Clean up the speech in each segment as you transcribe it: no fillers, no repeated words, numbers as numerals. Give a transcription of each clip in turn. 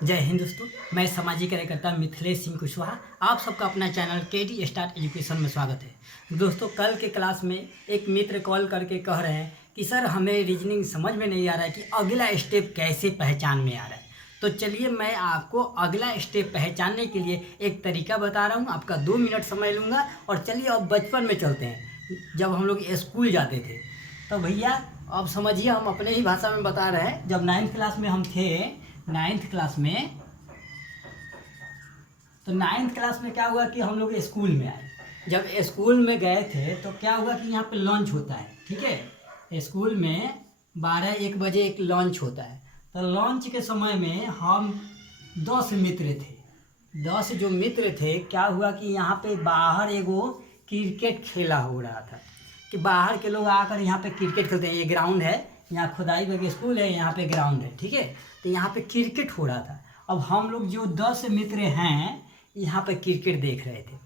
जय हिंद दोस्तों, मैं सामाजिक कार्यकर्ता मिथिलेश सिंह कुशवाहा आप सबका अपना चैनल केडी स्टार्ट एजुकेशन में स्वागत है। दोस्तों, कल के क्लास में एक मित्र कॉल करके कह रहे हैं कि सर हमें रीजनिंग समझ में नहीं आ रहा है कि अगला स्टेप कैसे पहचान में आ रहा है। तो चलिए मैं आपको अगला स्टेप पहचानने के लिए एक तरीका बता रहा हूँ। आपका 2 मिनट समय लूँगा और चलिए अब बचपन में चलते हैं, जब हम लोग स्कूल जाते थे। तो भैया अब समझिए, हम अपने ही भाषा में बता रहे हैं। जब 9th क्लास में हम थे, 9th क्लास में, तो 9th क्लास में क्या हुआ कि हम लोग स्कूल में आए। जब स्कूल में गए थे तो क्या हुआ कि यहाँ पे लंच होता है, ठीक है। स्कूल में 12-1 बजे एक लंच होता है। तो लंच के समय में हम 10 मित्र थे। 10 जो मित्र थे, क्या हुआ कि यहाँ पे बाहर एगो क्रिकेट खेला हो रहा था कि बाहर के लोग आकर यहाँ पे क्रिकेट खेलते हैं। ये ग्राउंड है, यहाँ खुदाई करके स्कूल है, यहाँ पे ग्राउंड है, ठीक है। तो यहाँ पे क्रिकेट हो रहा था। अब हम लोग जो 10 मित्र हैं यहाँ पे क्रिकेट देख रहे थे।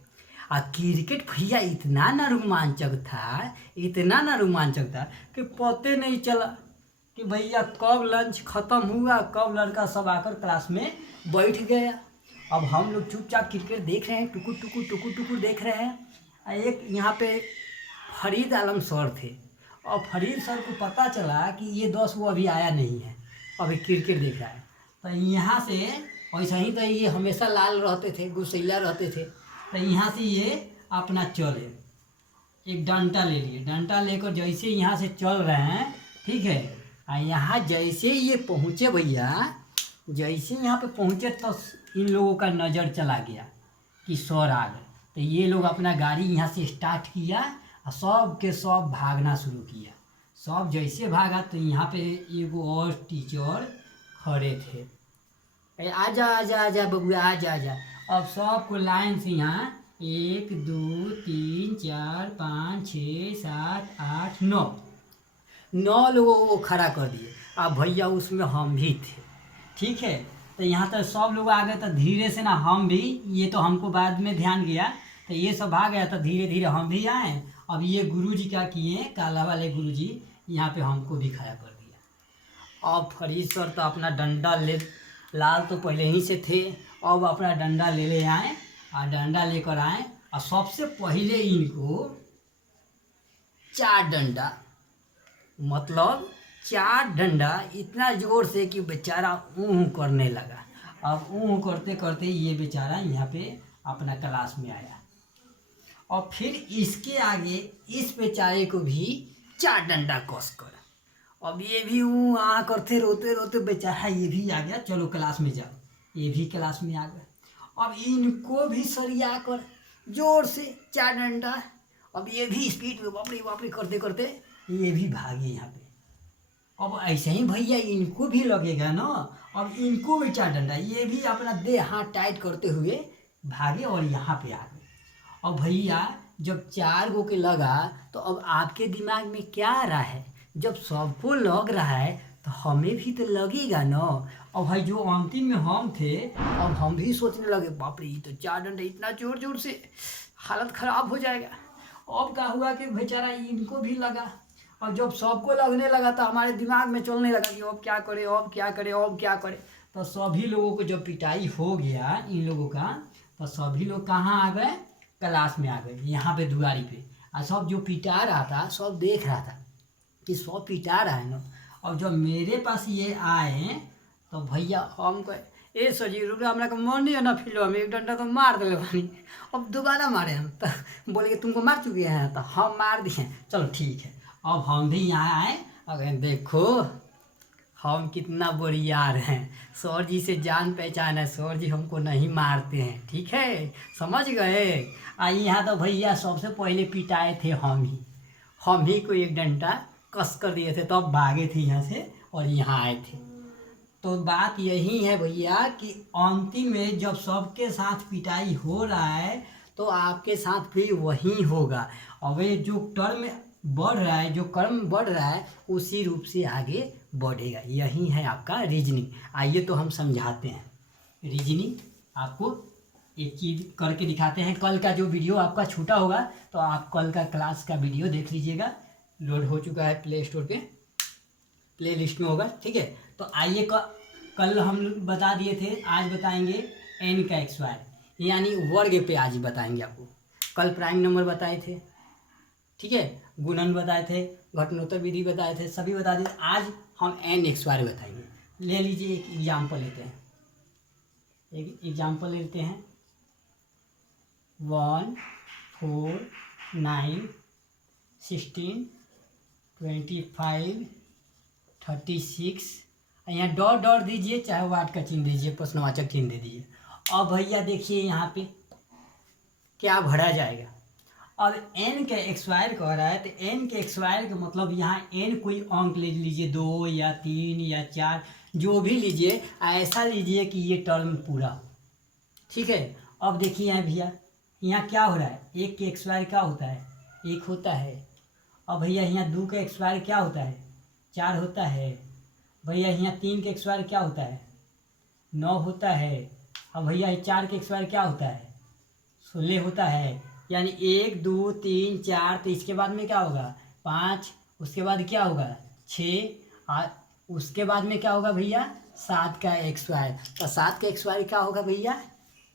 और क्रिकेट भैया इतना ना रोमांचक था, इतना ना रोमांचक था कि पते नहीं चला कि भैया कब लंच ख़त्म हुआ, कब लड़का सब आकर क्लास में बैठ गया। अब हम लोग चुपचाप क्रिकेट देख रहे हैं, टुकुर टुकुर टुकुर टुकुर देख रहे हैं। एक यहाँ पे फरीद आलम सर थे, और फरीद सर को पता चला कि ये 10 वो अभी आया नहीं है, अभी क्रिकेट देख रहा है। तो यहाँ से वैसा ही, तो ये हमेशा लाल रहते थे, गुस्सैला रहते थे। तो यहाँ से ये अपना चले, एक डंडा ले लिए, डंडा लेकर जैसे यहाँ से चल रहे हैं, ठीक है। और यहाँ जैसे ये पहुँचे भैया, जैसे यहाँ पे पहुँचे तो इन लोगों का नज़र चला गया कि सर आ गए। तो ये लोग अपना गाड़ी यहाँ से स्टार्ट किया और सब के सब भागना शुरू किया। सब जैसे भागा तो यहाँ पे एगो और टीचर खड़े थे। आजा आजा आजा बबुआ, आजा आजा। अब सबको लाइन से यहाँ 1 2 3 4 5 6 7 8 9 लोगों को खड़ा कर दिए। अब भैया उसमें हम भी थे, ठीक है। तो यहाँ तक सब लोग आ गए। तो धीरे से ना हम भी, ये तो हमको बाद में ध्यान गया, तो ये सब आ गया, तो धीरे धीरे हम भी आए। अब ये गुरुजी क्या किए, काला वाले गुरुजी यहाँ पे हमको भी खड़ा कर दिया। अब फरीद सर तो अपना डंडा ले, लाल तो पहले ही से थे, अब अपना डंडा ले आए और डंडा लेकर आए। और सबसे पहले इनको 4 डंडा, मतलब 4 डंडा इतना ज़ोर से कि बेचारा ऊँ करने लगा। अब ऊँ करते करते ये बेचारा यहाँ पे अपना क्लास में आया। और फिर इसके आगे इस बेचारे को भी 4 डंडा कस कर, अब ये भी ऊँ आ करते रोते रोते बेचारा ये भी आ गया, चलो क्लास में जाओ। ये भी क्लास में आ गया। अब इनको भी सरिया कर जोर से 4 डंडा। अब ये भी स्पीड में वापरी वापरी करते करते ये भी भागे यहाँ पे। अब ऐसे ही भैया इनको भी लगेगा ना, अब इनको भी 4 डंडा, ये भी अपना देह हाथ टाइट करते हुए भागे और यहाँ पे आ गए। अब भैया जब 4 गो के लगा तो अब आपके दिमाग में क्या आ रहा है, जब सबको लग रहा है तो हमें भी तो लगेगा ना। और भाई जो अंतिम में हम थे, अब हम भी सोचने लगे बाप रे, तो 4 डंडे इतना जोर जोर से, हालत ख़राब हो जाएगा। अब क्या हुआ कि बेचारा इनको भी लगा। और जब सबको लगने लगा तो हमारे दिमाग में चलने लगा कि अब क्या करे, अब क्या करे, अब क्या करे। तो सभी लोगों को जब पिटाई हो गया इन लोगों का, तो सभी लोग कहाँ आ गए, क्लास में आ गए, यहाँ पे दुआरी पे। और सब जो पिटा रहा था सब देख रहा था कि सब पिटा रहा है ना। और जब मेरे पास ये आए तो भैया हम कहे, ए सर जी रुक, हमारा का मन नहीं है ना फिल्म में, एक डंडा तो मार दे पानी, अब दोबारा मारे हम। तो बोले कि तुमको मार चुके हैं, तो हम मार दिए, चलो ठीक है। अब हम भी यहाँ आए और देखो हम कितना बड़ियार हैं, सर जी से जान पहचान है, सर जी हमको नहीं मारते हैं, ठीक है, समझ गए। यहाँ तो भैया सबसे पहले पिटाए थे हम ही को एक डंडा कस कर दिए थे, तब भागे थे यहाँ से और यहाँ आए थे। तो बात यही है भैया कि अंतिम में जब सबके साथ पिटाई हो रहा है तो आपके साथ भी वही होगा। और ये जो टर्म बढ़ रहा है, जो कर्म बढ़ रहा है, उसी रूप से आगे बढ़ेगा। यही है आपका रीजनिंग। आइए तो हम समझाते हैं रीजनिंग, आपको एक चीज़ करके दिखाते हैं। कल का जो वीडियो आपका छूटा होगा तो आप कल का क्लास का वीडियो देख लीजिएगा, लोड हो चुका है प्ले स्टोर पे, प्ले लिस्ट में होगा, ठीक है। तो आइए कल हम बता दिए थे, आज बताएंगे n का x² यानी वर्ग पे आज बताएंगे आपको। कल प्राइम नंबर बताए थे, ठीक है, गुणन बताए थे, घटनोत्तर विधि बताए थे, सभी बता दिए। आज हम n x² बताएंगे। ले लीजिए एक एग्जाम्पल लेते हैं, एक एग्जाम्पल लेते हैं 1 4 9 16 25 36। यहाँ डॉट डॉट दीजिए, चाहे वाट का चिन्ह दीजिए, प्रश्नवाचक चिन्ह दे दीजिए। अब भैया देखिए यहाँ पे क्या भरा जाएगा। अब n के x² कह रहा है, तो n के x² का मतलब यहाँ n कोई अंक ले लीजिए, 2 या 3 या 4, जो भी लीजिए, ऐसा लीजिए कि ये टर्म पूरा हो, ठीक है। अब देखिए यहाँ भैया, यहाँ क्या हो रहा है, 1 के x² क्या होता है, 1 होता है। अब भैया यहाँ 2 का x² क्या होता है, 4 होता है। भैया यहाँ 3 के x² क्या होता है, 9 होता है। अब भैया 4 के x² क्या होता है, 16 होता है। यानी 1 2 3 4, तो इसके बाद में क्या होगा 5, उसके बाद क्या होगा 6, उसके बाद में क्या होगा भैया 7 का x²। तो 7 का x² क्या होगा भैया,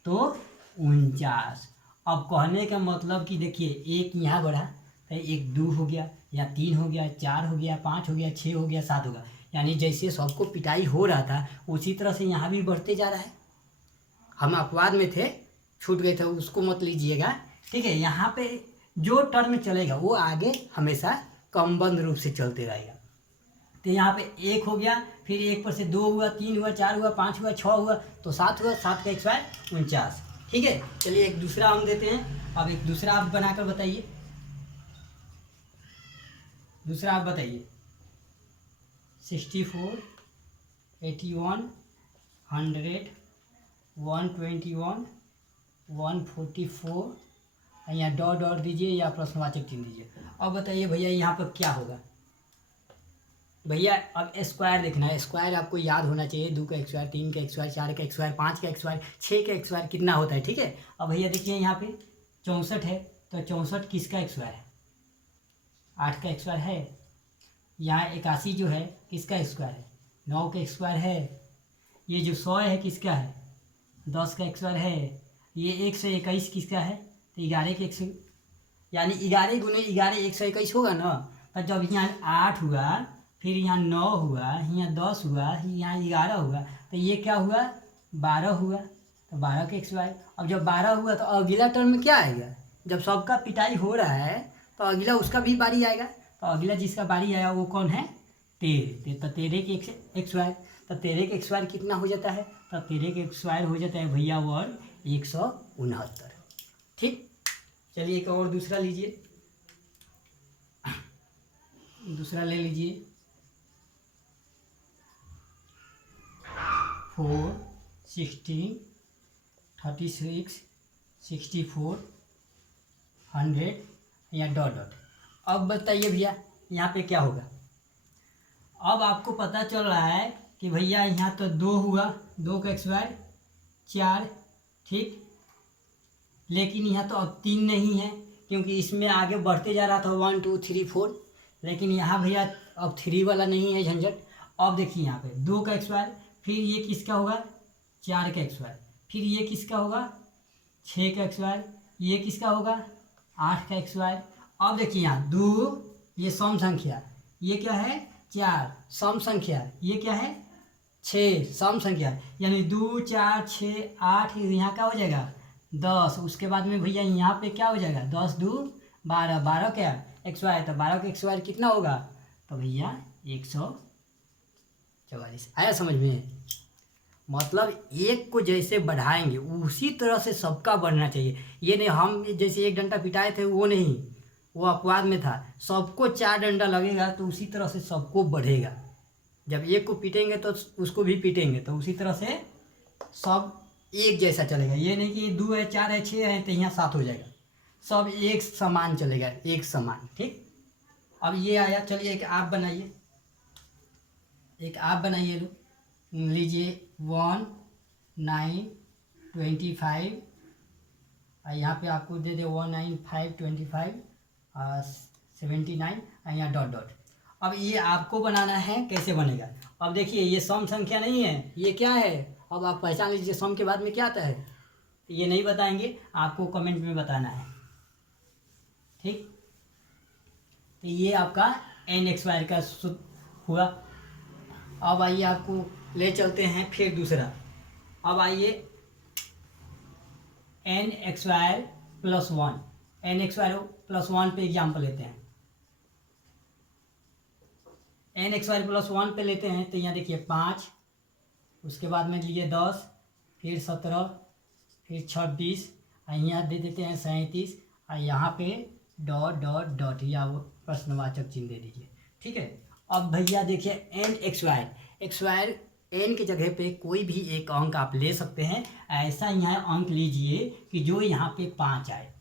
तो 49। अब कहने का मतलब कि देखिए एक यहाँ बढ़ा, तो 1 2 हो गया, या 3 हो गया, 4 हो गया, 5 हो गया, 6 हो गया, 7 होगा। यानी जैसे सबको पिटाई हो रहा था उसी तरह से यहाँ भी बढ़ते जा रहा है। हम अपवाद में थे, छूट गए थे, उसको मत लीजिएगा, ठीक है। यहाँ पे जो टर्म चलेगा वो आगे हमेशा क्रमबद्ध रूप से चलते रहेगा। तो यहाँ पे 1 हो गया, फिर 1 पर से 2 हुआ, 3 हुआ, 4 हुआ, 5 हुआ, 6 हुआ, तो 7 हुआ। 7 का x² 49, ठीक है। चलिए एक दूसरा हम देते हैं। अब एक दूसरा आप बनाकर बताइए, दूसरा आप बताइए 64 81 100 121 144, यहाँ डॉट डॉट दीजिए या प्रश्नवाचक चिन्ह दीजिए। अब बताइए भैया यहाँ पर क्या होगा। भैया अब स्क्वायर देखना है, स्क्वायर आपको याद होना चाहिए। 2 का x², 3 का x², 4 का x², 5 का x², 6 का x² कितना होता है, ठीक है। अब भैया देखिए यहाँ पे 64 है, तो 64 किसका x² है, 8 का x² है। यहाँ 81 जो है किसका x² है, 9 का x² है। ये जो 100 है किसका है, 10 का x² है। ये 121 किसका है, तो 11 के 100, यानी 11 गुने 11 121 होगा ना। तो जब यहाँ 8 हुआ, फिर यहाँ 9 हुआ, यहाँ 10 हुआ, यहाँ 11 हुआ, तो ये क्या हुआ 12 हुआ, तो 12 के x²। अब जब 12 हुआ तो अगला टर्म में क्या आएगा, जब सबका पिटाई हो रहा है तो अगला उसका भी बारी आएगा। तो अगला जिसका बारी आया वो कौन है, 13। तो 13 के x², तो 13 के x² कितना हो जाता है, तो 13 के x² हो जाता है भैया वर्ग 169, ठीक। चलिए एक और दूसरा लीजिए, दूसरा ले लीजिए 4 16 36 64 100, या डॉट डॉट। अब बताइए भैया यहाँ पे क्या होगा। अब आपको पता चल रहा है कि भैया यहाँ तो 2 हुआ, 2 का x² 4, ठीक। लेकिन यहाँ तो अब 3 नहीं है, क्योंकि इसमें आगे बढ़ते जा रहा था 1 2 3 4, लेकिन यहाँ भैया अब 3 वाला नहीं है झंझट। अब देखिए यहाँ पे 2 का x², फिर ये किसका होगा 4 का x², फिर ये किसका होगा 6 का x², ये किसका होगा 8 का x²। अब देखिए यहाँ 2, ये सम संख्या, ये क्या है 4 सम संख्या, ये क्या है 6 सम संख्या, यानी 2 4 6 8, यहाँ क्या हो जाएगा 10। उसके बाद में भैया यहाँ पे क्या हो जाएगा 10 2 12, 12 क्या x² तो 12 का x² कितना होगा, तो भैया 144। आया समझ में, मतलब एक को जैसे बढ़ाएंगे उसी तरह से सबका बढ़ना चाहिए। ये नहीं हम जैसे 1 डंडा पिटाए थे वो नहीं, वो अपवाद में था। सबको 4 डंडा लगेगा तो उसी तरह से सबको बढ़ेगा। जब एक को पीटेंगे तो उसको भी पीटेंगे, तो उसी तरह से सब एक जैसा चलेगा। ये नहीं कि 2 है 4 है 6 है तो यहाँ 7 हो जाएगा, सब एक समान चलेगा, एक समान, ठीक। अब ये आया, चलिए एक आप बनाइए, एक आप बनाइए, लो लीजिए 1 9 25, यहाँ पे आपको दे दे 1 9 5 25 79, यहाँ डॉट डॉट। अब ये आपको बनाना है, कैसे बनेगा। अब देखिए ये सम संख्या नहीं है, ये क्या है, अब आप पहचान लीजिए सम के बाद में क्या आता है। ये नहीं बताएंगे, आपको कमेंट में बताना है, ठीक। तो ये आपका एन एक्स वाई का सूत्र हुआ। अब आइए आपको ले चलते हैं फिर दूसरा। अब आइए n x y plus one, n x y plus one पे एग्जाम्पल लेते हैं। N x y plus one पे लेते हैं तो यहाँ देखिए 5, उसके बाद में लिए 10, फिर 17, फिर 26, और यहाँ दे देते हैं 37, और यहाँ पे डॉट डॉट डॉट या वो प्रश्नवाचक चिन्ह दे दीजिए, ठीक है। अब भैया देखिए एन एक्स वाई एन की जगह पे कोई भी एक अंक आप ले सकते हैं। ऐसा यहाँ अंक लीजिए कि जो यहाँ पे 5 आए,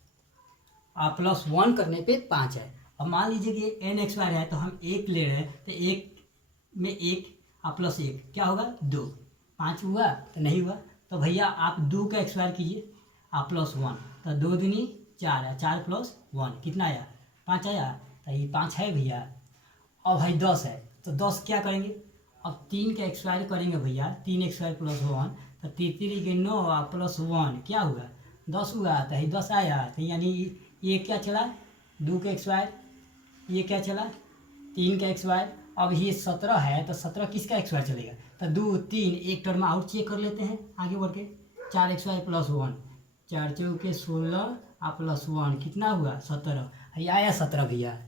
आप प्लस 1 करने पे 5 आए। अब मान लीजिए कि एन एक्स वाई है तो हम 1 ले रहे हैं, तो 1 में 1 और प्लस 1 क्या होगा 2, 5 हुआ तो नहीं हुआ। तो भैया आप 2 का एक्स वाई कीजिए, आप प्लस 1, तो 2 दूनी 4 है, 4 प्लस 1 कितना आया 5 आया, तो ये 5 है भैया। और भाई 10 है तो 10 क्या करेंगे, अब 3 का एक्स वाई करेंगे भैया, 3 एक्स वाई प्लस 1, तो 3 के 9 और प्लस 1 क्या हुआ 10 हुआ, तो ये 10 आया। तो यानी ये क्या चला 2 का एक्स वाई, ये क्या चला 3 का एक्स वाई। अब ये 17 है तो 17 किसका एक्स वाई चलेगा, तो 2 3 एक टर्म आउट चेक कर लेते हैं आगे बढ़ के। 4 एक्स वाई प्लस 1, 4 चौके 16 और प्लस 1 कितना हुआ 17, ये आया 17 भैया।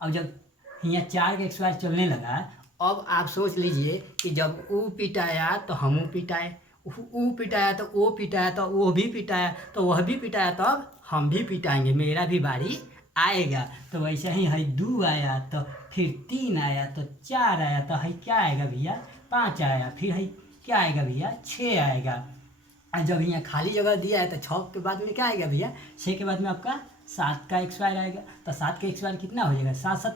अब जब यहाँ 4 का एक्स वाई चलने लगा, अब आप सोच लीजिए कि जब ऊ पिटाया तो हम पिटाए, ऊ पिटाया तो वो पिटाया, तो वो भी पिटाया तो वह भी पिटाया, तो अब हम भी पिटाएंगे, मेरा भी बारी आएगा। तो वैसे ही है 2 आया, तो फिर 3 आया, तो 4 आया, तो है क्या आएगा भैया 5 आया, फिर है क्या आएगा भैया 6 आएगा। और जब यहाँ खाली जगह दिया है तो 6 के बाद में क्या आएगा भैया 6 के बाद में आपका 7 का एक्स वाई आएगा। तो 7 का एक्स वाई कितना हो जाएगा 7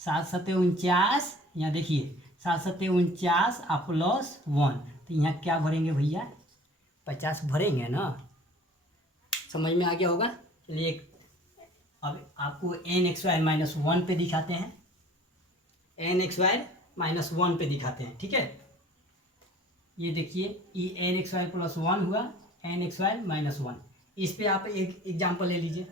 7 49, यहाँ देखिए 7 7 49 और प्लस 1, तो यहाँ क्या भरेंगे भैया 50 भरेंगे ना, समझ में आ गया होगा। चलिए अब आपको एन एक्स वाई माइनस 1 पे दिखाते हैं, एन एक्स वाई माइनस 1 पे दिखाते हैं, ठीक है। ये देखिए ये एन एक्स वाई प्लस 1 हुआ, एन एक्स वाई माइनस 1। इस पे आप एक एग्जाम्पल ले लीजिए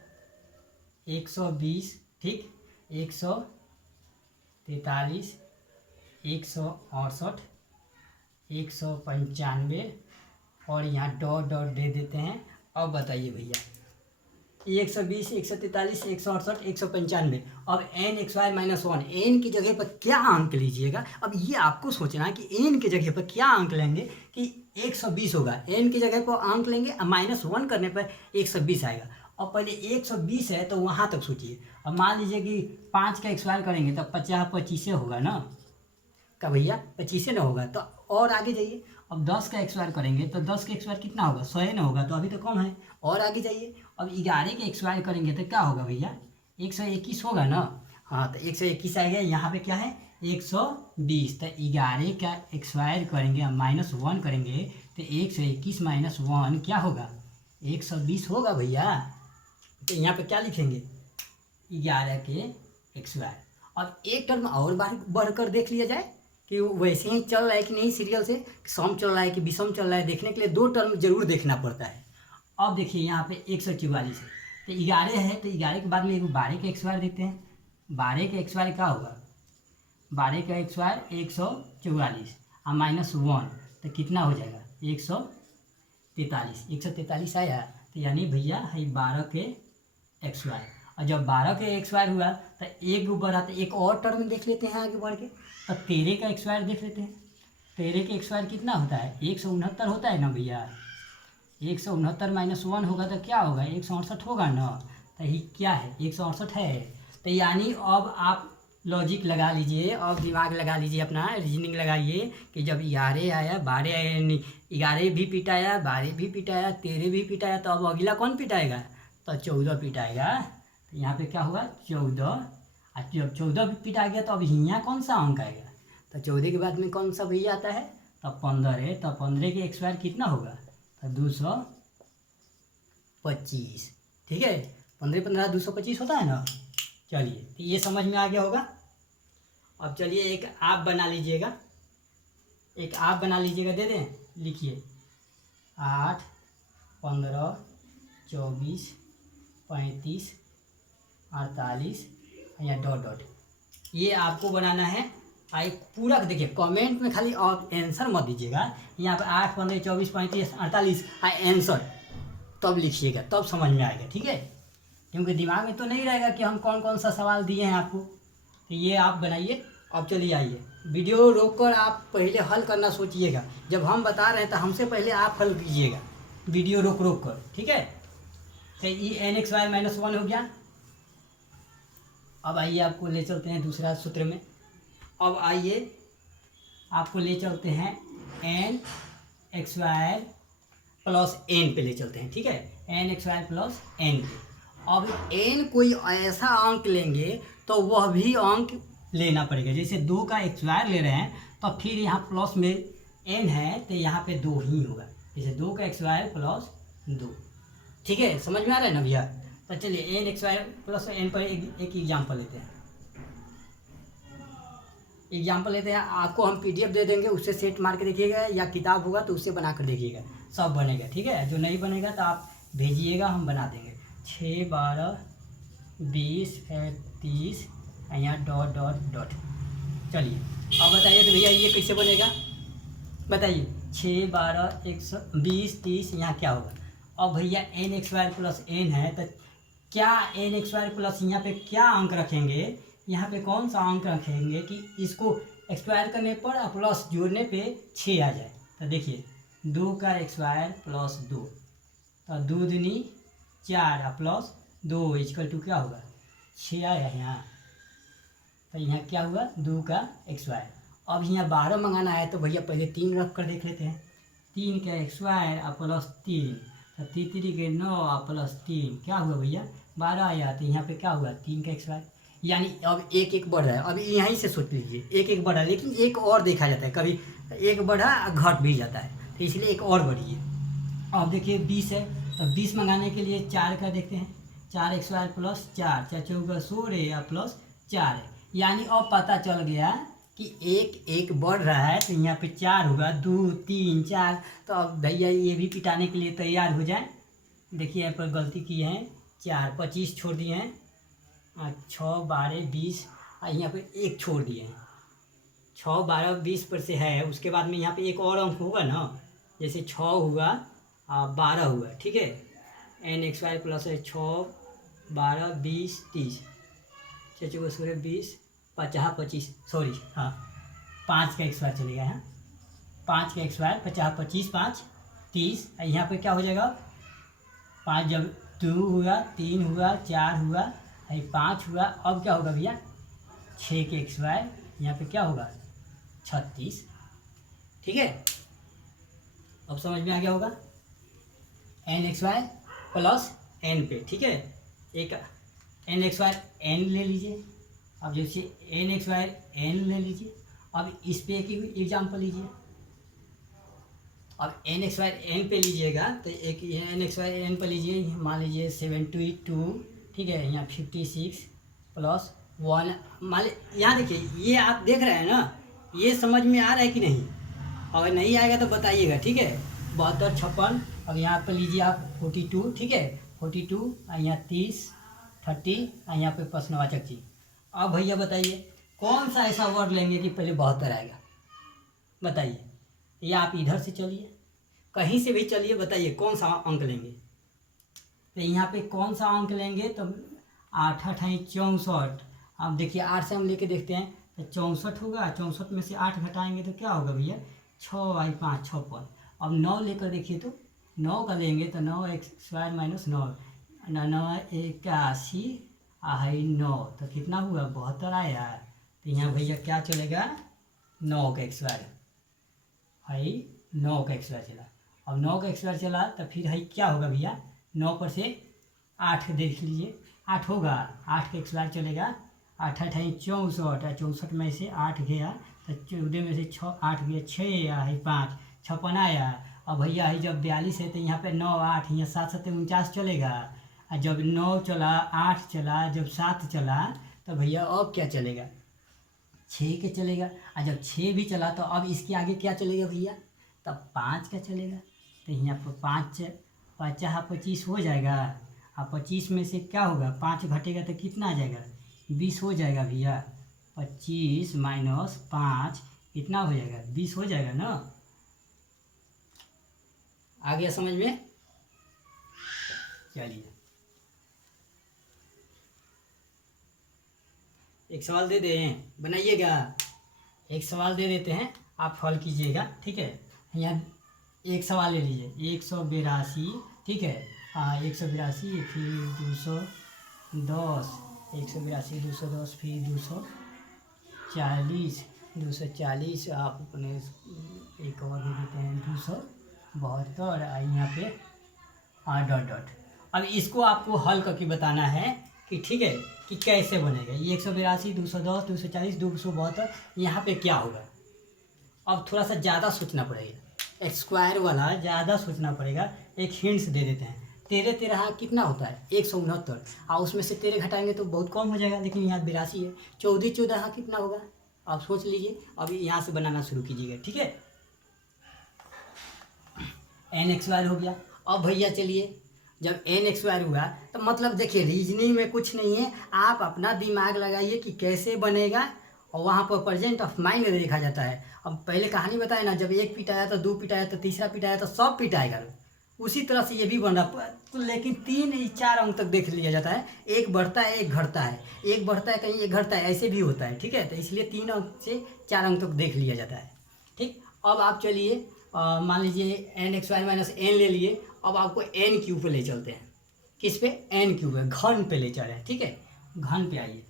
120, ठीक, 143, 168, 195 और यहाँ डॉट डॉट दे देते हैं। अब बताइए भैया 120, 143, 168, 195। अब n x y minus 1, n की जगह पर क्या अंक लीजिएगा। अब ये आपको सोचना है कि एन की जगह पर क्या अंक लेंगे कि 120 होगा, एन की जगह पर अंक लेंगे और माइनस 1 करने पर 120 आएगा। अब पहले 120 है तो वहाँ तक सोचिए। अब मान लीजिए कि 5 का एक्स वाई करेंगे तो 50 25 होगा ना, का भैया 25 ना होगा, तो और आगे जाइए। अब 10 का एक्स वाई करेंगे तो 10 का एक्स वाई कितना होगा 100 ना होगा, तो अभी तो कम है, और आगे जाइए। अब 11 के एक्स वाई करेंगे तो क्या होगा भैया 121 होगा ना, हाँ तो 121 आएगा। यहाँ पे क्या है 120, तो 11 का एक्स वाई करेंगे माइनस 1 करेंगे तो 121 माइनस 1 क्या होगा 120 होगा भैया। तो यहाँ पे क्या लिखेंगे 11 के एक्स वाई। अब एक टर्म और बढ़कर देख लिया जाए कि वैसे ही चल रहा है कि नहीं सीरियल से, सम चल रहा है कि विषम चल रहा है, देखने के लिए 2 टर्म जरूर देखना पड़ता है। अब देखिए यहाँ पे 144 है तो 11 है, तो 11 के बाद में एक 12 का एक्स वाई देते हैं। 12 का एक्स वाई क्या होगा 12 का एक्स वाई 144 और माइनस 1 तो कितना हो जाएगा 143, 143 आया। तो यानी भैया है 12 के एक्स वाई। और जब 12 के एक्स वाई हुआ तो एक बढ़ा तो एक और टर्म देख लेते हैं आगे बढ़ के, तो 13 का एक्स वाई देख लेते हैं। 13 के एक्स वाई कितना होता है 169 होता है ना भैया, 169 माइनस 1 होगा तो क्या होगा 168 होगा ना, तो ये क्या है 168 है। तो यानी अब आप लॉजिक लगा लीजिए और दिमाग लगा लीजिए, अपना रीजनिंग लगाइए कि जब 11 आया 12 आया, 11 भी पिटाया 12 भी पिटाया 13 भी पिटाया, तो अब अगला कौन पिटाएगा तो 14 पिटाएगा। तो यहाँ पे क्या होगा 14, और जब 14 पिटा गया तो अब यहाँ कौन सा अंक आएगा, तो 14 के बाद में कौन सा भैया आता है तो 15 है। तो 15 के एक्स वाई कितना होगा तो 225, ठीक है, 15 15 225 होता है ना। चलिए तो ये समझ में आ गया होगा। अब चलिए एक आप बना लीजिएगा, एक आप बना लीजिएगा, दे दें, लिखिए 8, 15, 24, 35, 48 या डॉट डॉट, ये आपको बनाना है। आई पूरा देखिए, कमेंट में खाली आप आंसर मत दीजिएगा, यहाँ पे 8, 15, 24, 35, 48 आंसर तब लिखिएगा, तब समझ में आएगा, ठीक है। क्योंकि दिमाग में तो नहीं रहेगा कि हम कौन कौन सा सवाल दिए हैं आपको। तो ये आप बनाइए। अब चलिए आइए, वीडियो रोककर आप पहले हल करना सोचिएगा। जब हम बता रहे हैं तो हमसे पहले आप हल कीजिएगा, वीडियो रोक रोक कर, ठीक है। तो ये n(x(y) - 1 हो गया। अब आइए आपको ले चलते हैं दूसरा सूत्र में। अब आइए आपको ले चलते हैं n(x(y) + n पे ले चलते हैं, ठीक है। n(x(y) + n पे। अब n कोई ऐसा अंक लेंगे तो वह भी अंक लेना पड़ेगा। जैसे 2 का x(y) ले रहे हैं तो फिर यहाँ प्लस में n है तो यहाँ पे 2 ही होगा। जैसे 2 का x(y) + 2, ठीक है। समझ में आ रहा है ना भैया। तो चलिए n(x(y) + n पर एक एग्जाम्पल लेते हैं। एग्जाम्पल लेते हैं, आपको हम PDF दे देंगे, उससे सेट मार के देखिएगा, या किताब होगा तो उससे बना कर देखिएगा, सब बनेगा, ठीक है। जो नहीं बनेगा तो आप भेजिएगा, हम बना देंगे। 6, 12, 20, 30 यहाँ डॉट डॉट डॉट। चलिए अब बताइए तो भैया ये कैसे बनेगा, बताइए। 6, 12, 120, 30 यहाँ क्या होगा। अब भैया n(x(y) + n है तो क्या n(x(y) + यहाँ पे क्या अंक रखेंगे, यहाँ पे कौन सा अंक रखेंगे कि इसको एक्सपायर करने पर प्लस जोड़ने पे 6 आ जाए। तो देखिए 2 का x(y) + 2, तो 2 दूनी 4 + 2 = क्या होगा, 6 आया यहाँ। तो यहाँ क्या हुआ, 2 का x(y). अब यहाँ 12 मंगाना है तो भैया पहले 3 रख कर देख लेते हैं। 3 का x(y) + 3, तो 3 3 के 9 + 3 क्या हुआ भैया, 12 आया। तो यहाँ पे क्या हुआ, 3 का x(y). यानी अब एक एक बढ़ रहा है। अब यहीं से सोच लीजिए, एक एक बढ़ रहा है, लेकिन एक और देखा जाता है, कभी एक बढ़ा घट भी जाता है, तो इसलिए एक और बढ़िए। अब देखिए 20 है तो 20 मंगाने के लिए 4 का देखते हैं। 4 x(y) + 4, 4 चौका 16 + 4 है। यानी अब पता चल गया कि एक एक बढ़ रहा है, तो यहाँ पे 4 होगा, 2, 3, 4। तो अब भैया ये भी पिटाने के लिए तैयार हो जाए। देखिए यहाँ पर गलती की है, 4, 25 छोड़ दिए हैं, 6, 12, 20, यहाँ पे 1 छोड़ दिए हैं। 6, 12, 20 पर से है, उसके बाद में यहाँ पे एक और अंक होगा ना, जैसे 6 हुआ, 12 हुआ, ठीक है। n(x(y) + 6, 12, 20, 30, 6 चौका 16, 20, 50, 25, सॉरी हाँ 5 का x(y) चलेगा यहाँ। 5 का x(y) 50, 25, 5, 30। यहाँ पे क्या हो जाएगा, 5 जब 2 हुआ, 3 हुआ, 4 हुआ, 5 हुआ। अब क्या होगा भैया, 6 के x(y) यहाँ पे क्या होगा, 36, ठीक है। अब समझ में आ गया होगा, n(x(y) + n पे, ठीक है। एक n(x(y) n ले लीजिए। अब जैसे n(x(y) n ले लीजिए। अब इस पे एक एग्जाम्पल लीजिए। अब n(x(y) n पे लीजिएगा तो एक n(x(y) n पे लीजिए, मान लीजिए 72, ठीक है। यहाँ 56 + 1, मान लीजिए। यहाँ देखिए, ये आप देख रहे हैं ना, ये समझ में आ रहा है कि नहीं। अगर नहीं आएगा तो बताइएगा, ठीक है। 72, 56। अब यहाँ पर लीजिए आप 42, ठीक है। 42, यहाँ 30, 30, यहाँ पे प्रश्नवाचक चीज। अब भैया बताइए कौन सा ऐसा वर्ड लेंगे कि पहले 72 आएगा, बताइए। या आप इधर से चलिए, कहीं से भी चलिए, बताइए कौन सा अंक लेंगे। तो यहाँ पे कौन सा अंक लेंगे, तो 8 8 64। अब देखिए 8 से हम लेके देखते हैं तो 64 होगा। 64 में से 8 घटाएंगे तो क्या होगा भैया, 6 × 5 = 56। अब 9 लेकर देखिए तो 9 का लेंगे तो 9(x(y) - 9, 9 81, 9, तो कितना हुआ, 72 आया। तो यहाँ भैया क्या चलेगा, 9 का x(y) 9 का x(y) चला। अब 9 का x(y) चला तो फिर है क्या होगा भैया, 9 पर से 8 देख लीजिए, 8 होगा। 8 का x(y) चलेगा, 8 8 64, 64 में से 8 गया तो 14 में से 6 8 गया, 6 5, 56 आया। अब भैया है जब 42 है तो यहाँ पे 9 8, यहाँ 7 7 49 चलेगा। और जब 9 चला, 8 चला, जब 7 चला, तो भैया अब क्या चलेगा, 6 के चलेगा। और जब 6 भी चला तो अब इसके आगे क्या चलेगा भैया, तब 5 का चलेगा। तो यहाँ पर 5 5 25 हो जाएगा। और 25 में से क्या होगा, 5 घटेगा तो कितना आ जाएगा, 20 हो जाएगा भैया। 25 माइनस 5 कितना हो जाएगा, 20 हो जाएगा ना। आ गया समझ में। चलिए एक सवाल दे दें, बनाइएगा। एक सवाल दे देते हैं, आप हल कीजिएगा, ठीक है। यहाँ एक सवाल ले लीजिए, 182, ठीक है। 182 फिर 210, 182 210 फिर 240, 240 आप अपने एक और दे देते हैं 272, और यहाँ पे डॉट डॉट। अब इसको आपको हल करके बताना है कि ठीक है कि कैसे बनेगा ये 182 210 240 272, यहाँ पे क्या होगा। अब थोड़ा सा ज़्यादा सोचना पड़ेगा, स्क्वायर वाला ज़्यादा सोचना पड़ेगा। एक हिंट्स दे देते हैं, 13 13 कितना होता है 169, और उसमें से 13 घटाएंगे तो बहुत कम हो जाएगा, लेकिन यहाँ 82 है। 14 14 कितना होगा, आप सोच लीजिए। अभी यहाँ से बनाना शुरू कीजिएगा, ठीक है। n(x)² हो गया। अब भैया चलिए, जब n(x)² हुआ तो मतलब देखिए रीजनिंग में कुछ नहीं है, आप अपना दिमाग लगाइए कि कैसे बनेगा, और वहाँ पर प्रेजेंट ऑफ माइंड देखा जाता है। अब पहले कहानी बताए ना, जब 1 पिटाया तो 2 पिटाया तो तीसरा पिटाया तो सब पिटाएगा, उसी तरह से ये भी बन रहा। तो लेकिन 3 4 अंक तक देख लिया जाता है, एक बढ़ता है एक घटता है, एक बढ़ता है कहीं एक घटता है, ऐसे भी होता है, ठीक है। तो इसलिए 3 अंक से 4 अंक तक देख लिया जाता है, ठीक। अब आप चलिए मान लीजिए n(x)² माइनस n ले लिए। अब आपको n³ पे ले चलते हैं, किस पे, n³ पे, घन पे ले चल रहे हैं, ठीक है। घन पे आइए,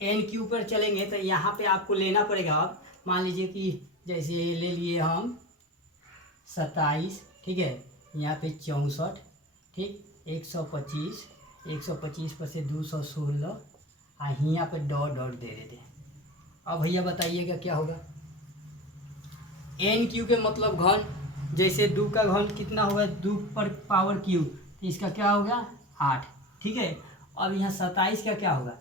n³ पर चलेंगे तो यहाँ पे आपको लेना पड़ेगा। अब मान लीजिए कि जैसे ले लिए हम 27, ठीक है, यहाँ पे 64, ठीक, 125 पर से 216, और यहाँ पे डॉट डॉट दे देते हैं। अब भैया बताइएगा क्या होगा। n³ के मतलब घन, जैसे 2 का घन कितना होगा, 2 पर पावर क्यूब, तो इसका क्या होगा 8, ठीक है। अब यहाँ 27 का क्या होगा,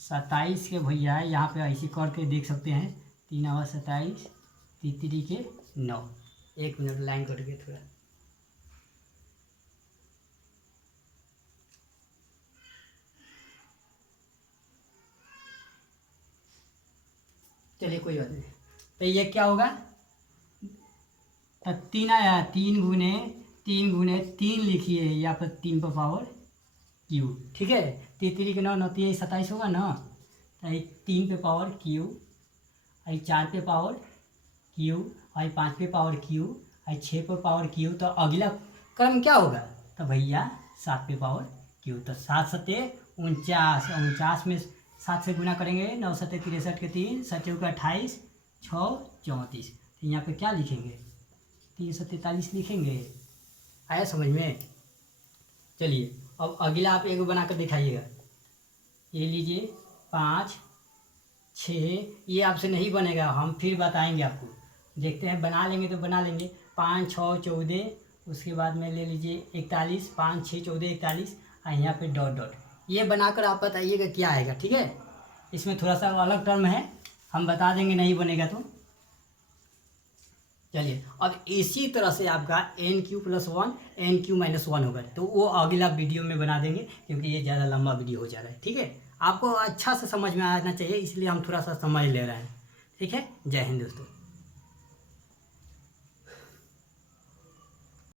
27 के भैया यहाँ पे ऐसे करके देख सकते हैं, 3 और 27 3 के 9। 1 मिनट लाइन कट गया थोड़ा। चलिए कोई बात नहीं। तो ये क्या होगा, तो 3 आया, 3 गुने 3 लिखिए यहाँ पर, 3 पर पावर क्यूब, ठीक है। 3 के 9 9 3 27 होगा ना। तो 3 पे पावर क्यूब, 4 पे पावर क्यूब, 5 पे पावर क्यूब, 6 पे पावर क्यूब। तो अगला क्रम क्या होगा, तो भैया 7 पे पावर क्यूब। तो 7 सत्ते 49, 49 में 7 से गुना करेंगे, 9 सत्ते 63 के 3, 7 चौके 28, 6 34। तो यहाँ पे क्या लिखेंगे, 343 लिखेंगे। आया समझ में। चलिए अब अगला आप एक बनाकर दिखाइएगा। ये लीजिए 5 6, ये आपसे नहीं बनेगा, हम फिर बताएंगे आपको, देखते हैं बना लेंगे तो बना लेंगे। 5 6 14, उसके बाद में ले लीजिए 41, 5 6 14 41, और यहाँ पे डॉट डॉट। ये बनाकर आप बताइएगा क्या आएगा, ठीक है। इसमें थोड़ा सा अलग टर्म है, हम बता देंगे नहीं बनेगा तो। चलिए अब इसी तरह से आपका n³ + 1 n³ - 1 होगा, तो वो अगला वीडियो में बना देंगे, क्योंकि ये ज़्यादा लंबा वीडियो हो जा रहा है, ठीक है। आपको अच्छा से समझ में आना चाहिए, इसलिए हम थोड़ा सा समय ले रहे हैं, ठीक है। जय हिंद दोस्तों।